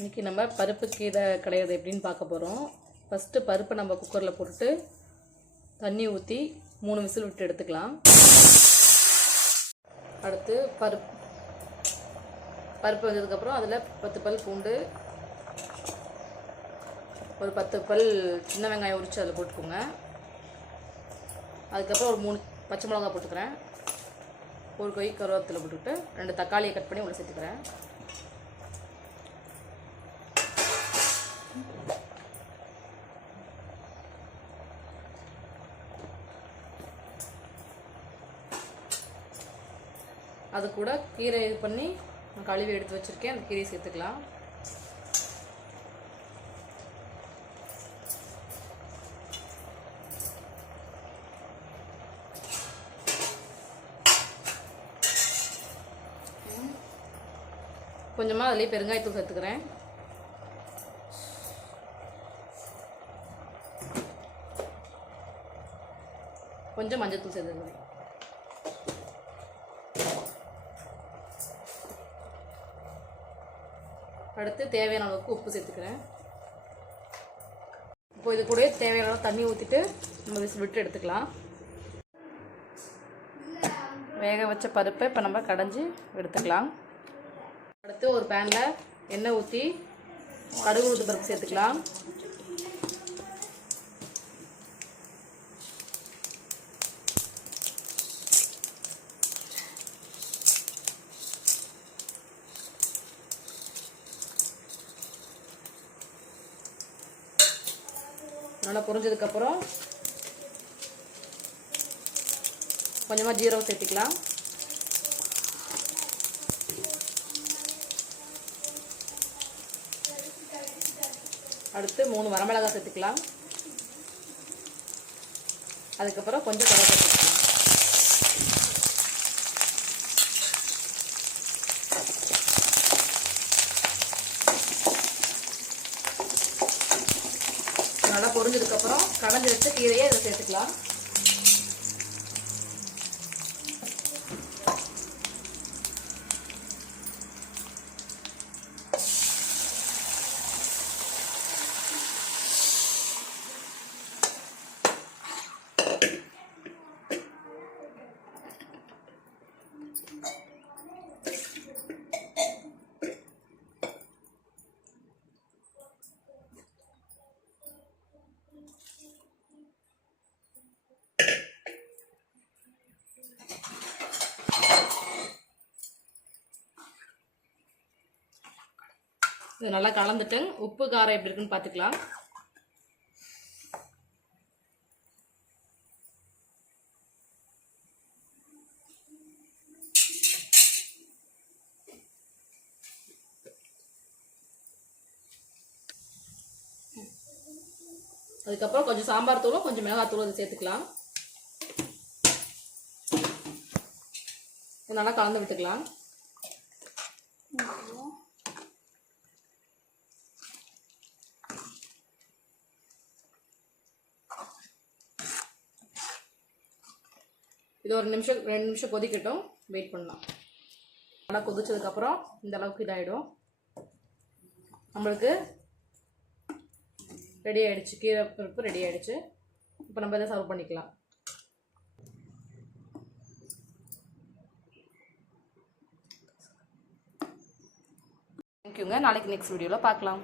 இன்றைக்கி நம்ம பருப்பு கீரை கிடையாது எப்படின்னு பார்க்க போகிறோம் ஃபஸ்ட்டு பருப்பை நம்ம குக்கரில் போட்டுட்டு தண்ணி ஊற்றி மூணு விசில் விட்டு எடுத்துக்கலாம். அடுத்து பருப்பு பருப்பு வந்ததுக்கப்புறம் அதில் பத்து பல் பூண்டு ஒரு பத்து பல் சின்ன வெங்காயம் உரித்து அதில் போட்டுக்கோங்க. அதுக்கப்புறம் ஒரு மூணு பச்சை மிளகா போட்டுக்கிறேன். ஒரு கொய் கருவேப்பிலை போட்டுக்கிட்டு ரெண்டு தக்காளியை கட் பண்ணி உள்ள சேர்த்துக்கிறேன். அது கூட கீரை இது பண்ணி நான் கழுவி எடுத்து வச்சுருக்கேன். அந்த கீரையை சேர்த்துக்கலாம். கொஞ்சமாக அதுலேயே பெருங்காயத்தூள் சேர்த்துக்கிறேன். கொஞ்சம் மஞ்சத்தூள் சேர்த்துக்கிறேன். அடுத்து தேவையான அளவுக்கு உப்பு சேர்த்துக்கிறேன். இப்போ இது கூட தேவையான அளவு தண்ணி ஊற்றிட்டு நம்ம விட்டு எடுத்துக்கலாம். வேக வச்ச பருப்பை இப்போ நம்ம கடைஞ்சி எடுத்துக்கலாம். அடுத்து ஒரு பேனில் எண்ணெய் ஊற்றி கடுகு ஊற்று பருப்பு சேர்த்துக்கலாம். நல்லா பொரிஞ்சதுக்கப்புறம் கொஞ்சமாக ஜீரகம் சேர்த்துக்கலாம். அடுத்து மூணு வரமிளகாய் சேர்த்துக்கலாம். அதுக்கப்புறம் கொஞ்சம் கடை சேர்த்துக்கலாம். நல்லா பொரிஞ்சதுக்கப்புறம் கடைஞ்சி வச்ச கீரையை இதில் சேர்த்துக்கலாம். இது நல்லா கலந்துட்டு உப்பு காரம் எப்படி இருக்குன்னு பார்த்துக்கலாம் அதுக்கப்புறம் கொஞ்சம் சாம்பார் தூளும் கொஞ்சம் மிளகாய் தூளும் சேர்த்துக்கலாம். நல்லா கலந்து விட்டுக்கலாம். இது ஒரு நிமிஷம் ரெண்டு நிமிஷம் கொதிக்கட்டும். வெயிட் பண்ணலாம். நல்லா கொதிச்சதுக்கப்புறம் இந்த அளவுக்கு இதாகிடும் நம்மளுக்கு ரெடி ஆகிடுச்சு கீரை பருப்பு ரெடி ஆகிடுச்சு இப்போ நம்ம இதை சர்வ் பண்ணிக்கலாம். தேங்க்யூங்க நாளைக்கு நெக்ஸ்ட் வீடியோவில் பார்க்கலாம்.